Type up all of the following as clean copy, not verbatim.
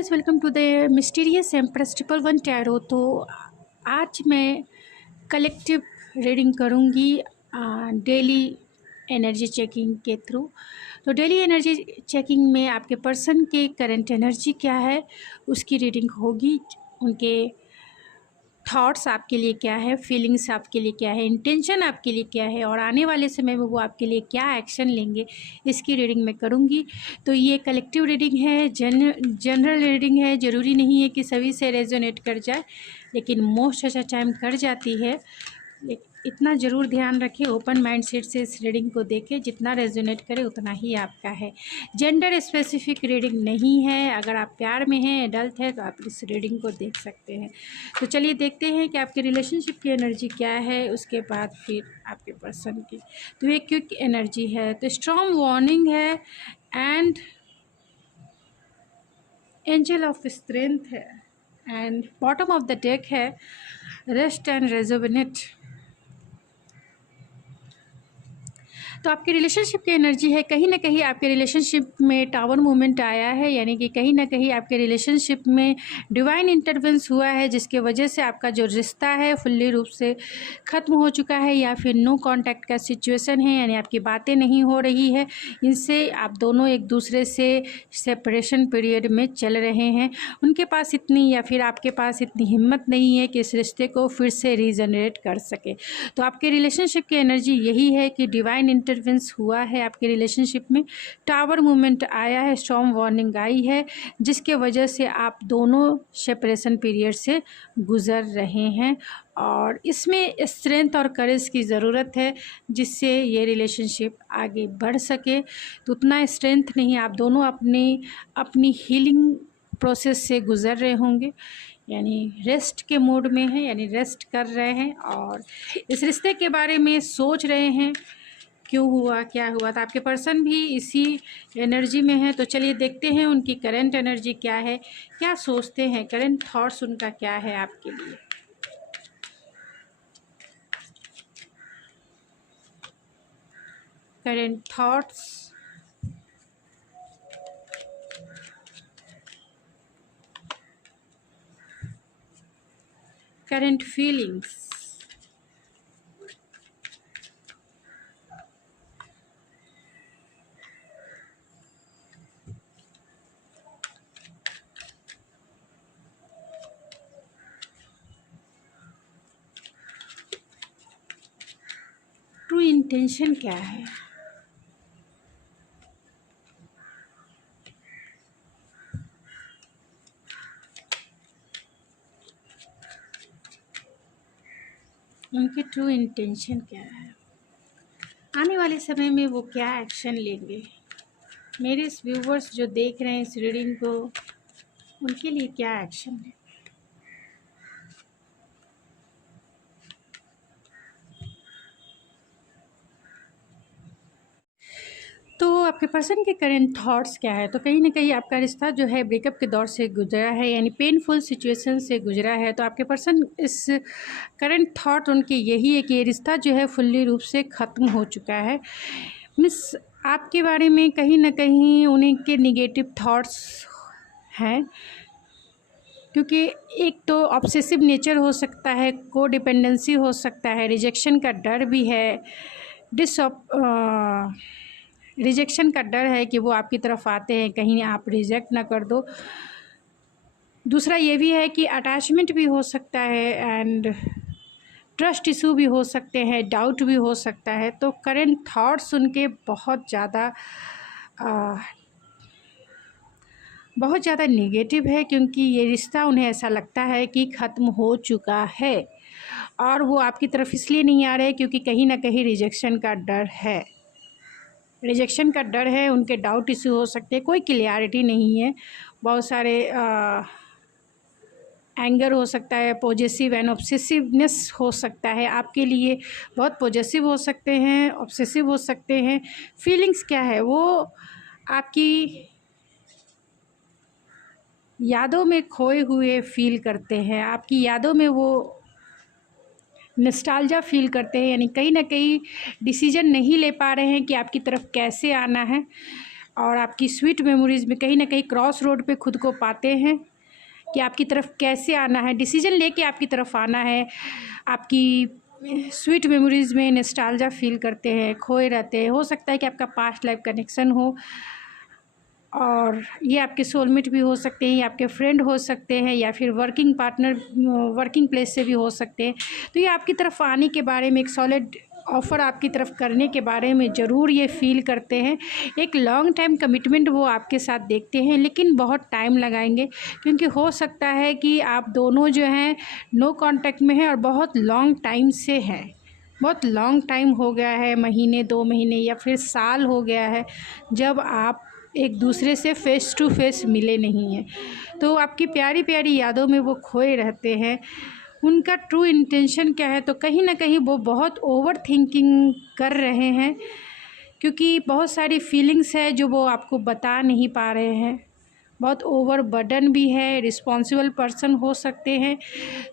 Guys, welcome to the mysterious empress triple one tarot. तो आज मैं कलेक्टिव रीडिंग करूँगी डेली एनर्जी चेकिंग के थ्रू। तो डेली एनर्जी चेकिंग में आपके पर्सन के करंट एनर्जी क्या है उसकी रीडिंग होगी। उनके थॉट्स आपके लिए क्या है, फीलिंग्स आपके लिए क्या है, इंटेंशन आपके लिए क्या है और आने वाले समय में वो आपके लिए क्या एक्शन लेंगे, इसकी रीडिंग मैं करूँगी। तो ये कलेक्टिव रीडिंग है, जनरल रीडिंग है। ज़रूरी नहीं है कि सभी से रेजोनेट कर जाए, लेकिन मोस्ट अच्छा टाइम कर जाती है। इतना ज़रूर ध्यान रखें, ओपन माइंड सेट से इस रीडिंग को देखें। जितना रेजोनेट करे उतना ही आपका है। जेंडर स्पेसिफिक रीडिंग नहीं है। अगर आप प्यार में हैं, एडल्ट है, तो आप इस रीडिंग को देख सकते हैं। तो चलिए देखते हैं कि आपके रिलेशनशिप की एनर्जी क्या है, उसके बाद फिर आपके पर्सन की। तो ये क्विक एनर्जी है, तो स्ट्रॉन्ग वार्निंग है एंड एंजल ऑफ स्ट्रेंथ है and bottom of the deck है रेस्ट एंड रेजोनेट। तो आपके रिलेशनशिप की एनर्जी है, कहीं ना कहीं आपके रिलेशनशिप में टावर मूवमेंट आया है, यानी कि कहीं ना कहीं आपके रिलेशनशिप में डिवाइन इंटरवेंस हुआ है, जिसके वजह से आपका जो रिश्ता है फुल्ली रूप से ख़त्म हो चुका है या फिर नो कांटेक्ट का सिचुएशन है, यानी आपकी बातें नहीं हो रही है। इनसे आप दोनों एक दूसरे से सेपरेशन पीरियड में चल रहे हैं। उनके पास इतनी या फिर आपके पास इतनी हिम्मत नहीं है कि इस रिश्ते को फिर से रीजनरेट कर सके। तो आपके रिलेशनशिप की एनर्जी यही है कि डिवाइन इंटरवेंस हुआ है आपके रिलेशनशिप में, टावर मूवमेंट आया है, स्टॉर्म वार्निंग आई है, जिसके वजह से आप दोनों सेपरेशन पीरियड से गुजर रहे हैं और इसमें स्ट्रेंथ और करेज की ज़रूरत है जिससे ये रिलेशनशिप आगे बढ़ सके। तो उतना स्ट्रेंथ नहीं, आप दोनों अपनी हीलिंग प्रोसेस से गुज़र रहे होंगे, यानी रेस्ट के मोड में हैं, यानी रेस्ट कर रहे हैं और इस रिश्ते के बारे में सोच रहे हैं, क्यों हुआ, क्या हुआ। तो आपके पर्सन भी इसी एनर्जी में है। तो चलिए देखते हैं उनकी करंट एनर्जी क्या है, क्या सोचते हैं, करंट थॉट्स उनका क्या है आपके लिए। Current thoughts, current feelings, true intention क्या है। उनकी ट्रू इंटेंशन क्या है, आने वाले समय में वो क्या एक्शन लेंगे। मेरे इस व्यूवर्स जो देख रहे हैं इस रीडिंग को, उनके लिए क्या एक्शन है। तो आपके पर्सन के करंट थॉट्स क्या है। तो कहीं ना कहीं आपका रिश्ता जो है ब्रेकअप के दौर से गुजरा है, यानी पेनफुल सिचुएशन से गुजरा है। तो आपके पर्सन इस करंट थॉट उनके यही है कि ये रिश्ता जो है फुल्ली रूप से ख़त्म हो चुका है। मिस आपके बारे में कहीं ना कहीं उन्हीं के निगेटिव थॉट्स हैं, क्योंकि एक तो ऑब्सेसिव नेचर हो सकता है, को डिपेंडेंसी हो सकता है, रिजेक्शन का डर भी है, रिजेक्शन का डर है कि वो आपकी तरफ आते हैं, कहीं आप रिजेक्ट ना कर दो। दूसरा ये भी है कि अटैचमेंट भी हो सकता है एंड ट्रस्ट इशू भी हो सकते हैं, डाउट भी हो सकता है। तो करंट थॉट्स उनके बहुत ज़्यादा नेगेटिव है, क्योंकि ये रिश्ता उन्हें ऐसा लगता है कि ख़त्म हो चुका है और वो आपकी तरफ इसलिए नहीं आ रहे क्योंकि कहीं ना कहीं रिजेक्शन का डर है। रिजेक्शन का डर है, उनके डाउट इशू हो सकते हैं, कोई क्लियरिटी नहीं है, बहुत सारे एंगर हो सकता है, पॉजेसिव एंड ऑब्सेसिवनेस हो सकता है, आपके लिए बहुत पॉजेसिव हो सकते हैं, ऑब्सेसिव हो सकते हैं। फीलिंग्स क्या है, वो आपकी यादों में खोए हुए फील करते हैं, आपकी यादों में वो नॉस्टैल्जिया फील करते हैं, यानी कहीं ना कहीं डिसीजन नहीं ले पा रहे हैं कि आपकी तरफ कैसे आना है। और आपकी स्वीट मेमोरीज़ में कहीं ना कहीं क्रॉस रोड पे खुद को पाते हैं कि आपकी तरफ कैसे आना है, डिसीजन लेके आपकी तरफ आना है। आपकी स्वीट मेमोरीज़ में नॉस्टैल्जिया फील करते हैं, खोए रहते हैं। हो सकता है कि आपका पास्ट लाइफ कनेक्शन हो, और ये आपके सोलमेट भी हो सकते हैं, या आपके फ्रेंड हो सकते हैं, या फिर वर्किंग पार्टनर वर्किंग प्लेस से भी हो सकते हैं। तो ये आपकी तरफ आने के बारे में, एक सॉलिड ऑफ़र आपकी तरफ करने के बारे में ज़रूर ये फ़ील करते हैं। एक लॉन्ग टाइम कमिटमेंट वो आपके साथ देखते हैं, लेकिन बहुत टाइम लगाएंगे, क्योंकि हो सकता है कि आप दोनों जो हैं नो कांटेक्ट में हैं और बहुत लॉन्ग टाइम से हैं। बहुत लॉन्ग टाइम हो गया है, महीने 2 महीने या फिर साल हो गया है जब आप एक दूसरे से फ़ेस टू फेस मिले नहीं हैं। तो आपकी प्यारी प्यारी यादों में वो खोए रहते हैं। उनका ट्रू इंटेंशन क्या है, तो कहीं ना कहीं वो बहुत ओवर थिंकिंग कर रहे हैं, क्योंकि बहुत सारी फीलिंग्स है जो वो आपको बता नहीं पा रहे हैं। बहुत ओवर बर्डन भी है, रिस्पॉन्सिबल पर्सन हो सकते हैं।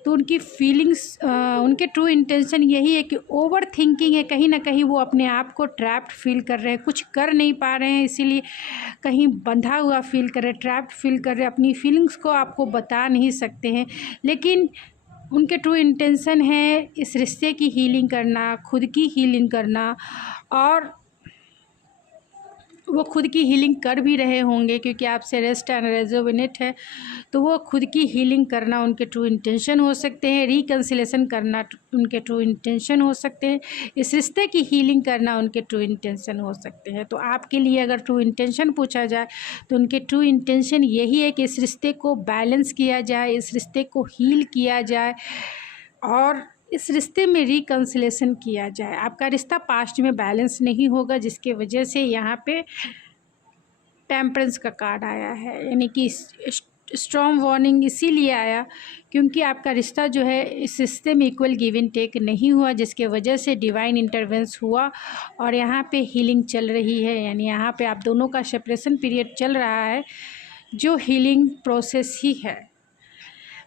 तो उनकी फीलिंग्स, उनके ट्रू इंटेंशन यही है कि ओवर थिंकिंग है। कहीं ना कहीं वो अपने आप को ट्रैप्ड फील कर रहे हैं, कुछ कर नहीं पा रहे हैं, इसीलिए कहीं बंधा हुआ फील कर रहे हैं, ट्रैप्ड फील कर रहे हैं। अपनी फीलिंग्स को आपको बता नहीं सकते हैं, लेकिन उनके ट्रू इंटेंशन है इस रिश्ते की हीलिंग करना, खुद की हीलिंग करना। और वो खुद की हीलिंग कर भी रहे होंगे, क्योंकि आपसे रेस्ट एंड रेजोनेट है। तो वो खुद की हीलिंग करना उनके ट्रू इंटेंशन हो सकते हैं, रिकन्सिलेशन करना उनके ट्रू इंटेंशन हो सकते हैं, इस रिश्ते की हीलिंग करना उनके ट्रू इंटेंशन हो सकते हैं। तो आपके लिए अगर ट्रू इंटेंशन पूछा जाए तो उनके ट्रू इंटेंशन यही है कि इस रिश्ते को बैलेंस किया जाए, इस रिश्ते को हील किया जाए और इस रिश्ते में रिकन्सिलेशन किया जाए। आपका रिश्ता पास्ट में बैलेंस नहीं होगा, जिसके वजह से यहाँ पे टेम्परेंस का कार्ड आया है, यानी कि स्ट्रॉन्ग वार्निंग इसीलिए आया क्योंकि आपका रिश्ता जो है इस रिश्ते में इक्वल गिव एंड टेक नहीं हुआ, जिसके वजह से डिवाइन इंटरवेंस हुआ और यहाँ पे हीलिंग चल रही है। यानी यहाँ पे आप दोनों का सेपरेशन पीरियड चल रहा है, जो हीलिंग प्रोसेस ही है।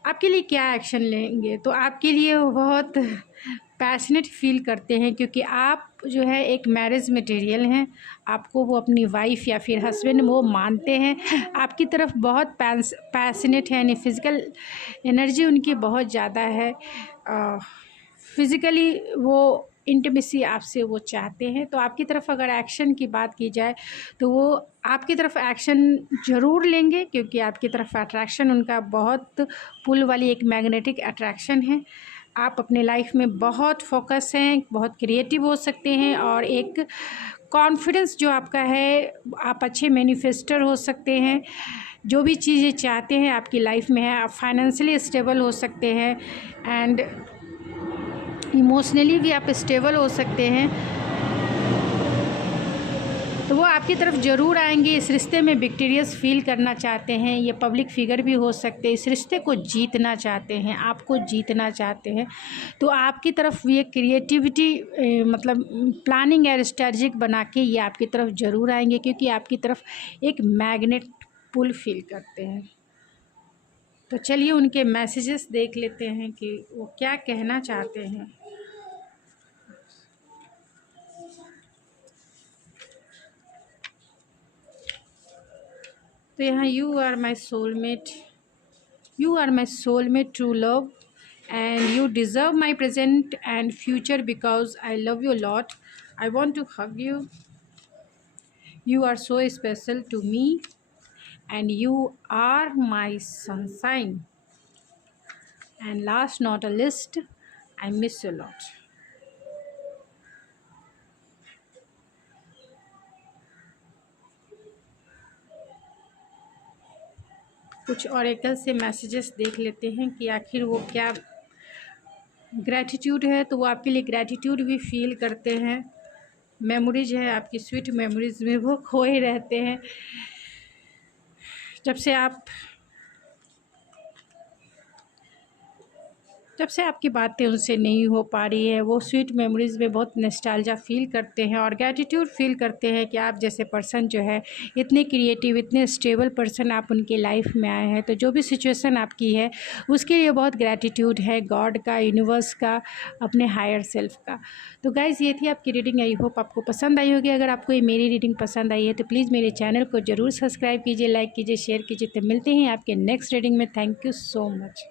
आपके लिए क्या एक्शन लेंगे, तो आपके लिए वो बहुत पैशनेट फील करते हैं, क्योंकि आप जो है एक मैरिज मटेरियल हैं। आपको वो अपनी वाइफ या फिर हस्बैंड वो मानते हैं, आपकी तरफ बहुत पैशनेट है, यानी फ़िज़िकल एनर्जी उनकी बहुत ज़्यादा है। फिज़िकली वो इंटीमेसी आपसे वो चाहते हैं। तो आपकी तरफ अगर एक्शन की बात की जाए तो वो आपकी तरफ एक्शन ज़रूर लेंगे, क्योंकि आपकी तरफ अट्रैक्शन उनका बहुत पुल वाली एक मैग्नेटिक अट्रैक्शन है। आप अपने लाइफ में बहुत फोकस हैं, बहुत क्रिएटिव हो सकते हैं और एक कॉन्फिडेंस जो आपका है, आप अच्छे मैनिफेस्टर हो सकते हैं। जो भी चीज़ें चाहते हैं आपकी लाइफ में है। आप फाइनेंशियली स्टेबल हो सकते हैं एंड इमोशनली भी आप स्टेबल हो सकते हैं। तो वो आपकी तरफ ज़रूर आएंगे। इस रिश्ते में विक्टोरियस फील करना चाहते हैं। ये पब्लिक फिगर भी हो सकते हैं, इस रिश्ते को जीतना चाहते हैं, आपको जीतना चाहते हैं। तो आपकी तरफ ये क्रिएटिविटी मतलब प्लानिंग और स्ट्रेटजिक बना के ये आपकी तरफ ज़रूर आएंगे, क्योंकि आपकी तरफ एक मैग्नेट पुल फील करते हैं। तो चलिए उनके मैसेजेस देख लेते हैं कि वो क्या कहना चाहते हैं। तो यहाँ you are my soulmate, you are my soulmate true love and you deserve my present and future because I love you a lot. I want to hug you. You are so special to me and you are my sunshine. And last not a least, I miss you a lot. कुछ oracle से messages देख लेते हैं कि आखिर वो क्या gratitude है। तो वो आपके लिए ग्रैटिट्यूड भी फील करते हैं। मेमोरीज है, आपकी स्वीट मेमोरीज में वो खोए रहते हैं। जब से आप जब से आपकी बातें उनसे नहीं हो पा रही है, वो स्वीट मेमोरीज़ में बहुत नॉस्टैल्जिया फ़ील करते हैं और ग्रैटिट्यूड फ़ील करते हैं कि आप जैसे पर्सन जो है, इतने क्रिएटिव, इतने स्टेबल पर्सन आप उनकी लाइफ में आए हैं। तो जो भी सिचुएशन आपकी है, उसके लिए बहुत ग्रैटिट्यूड है गॉड का, यूनिवर्स का, अपने हायर सेल्फ का। तो गाइज़, ये थी आपकी रीडिंग। आई होप आपको पसंद आई होगी। अगर आपको ये मेरी रीडिंग पसंद आई है तो प्लीज़ मेरे चैनल को ज़रूर सब्सक्राइब कीजिए, लाइक कीजिए, शेयर कीजिए। तो मिलते हैं आपके नेक्स्ट रीडिंग में। Thank you so much.